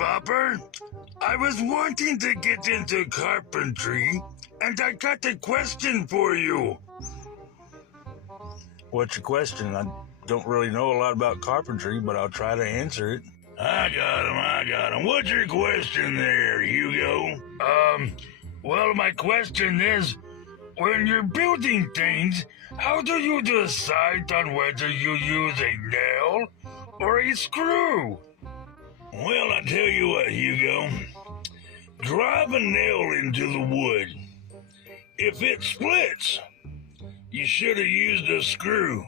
Bopper. I was wanting to get into carpentry, and I got a question for you. What's your question? I don't really know a lot about carpentry, but I'll try to answer it. I got him. What's your question there, Hugo? Well, my question is, when you're building things, how do you decide on whether you use a nail or a screw? Well, I tell you what, Hugo. Drive a nail into the wood. If it splits, you should have used a screw.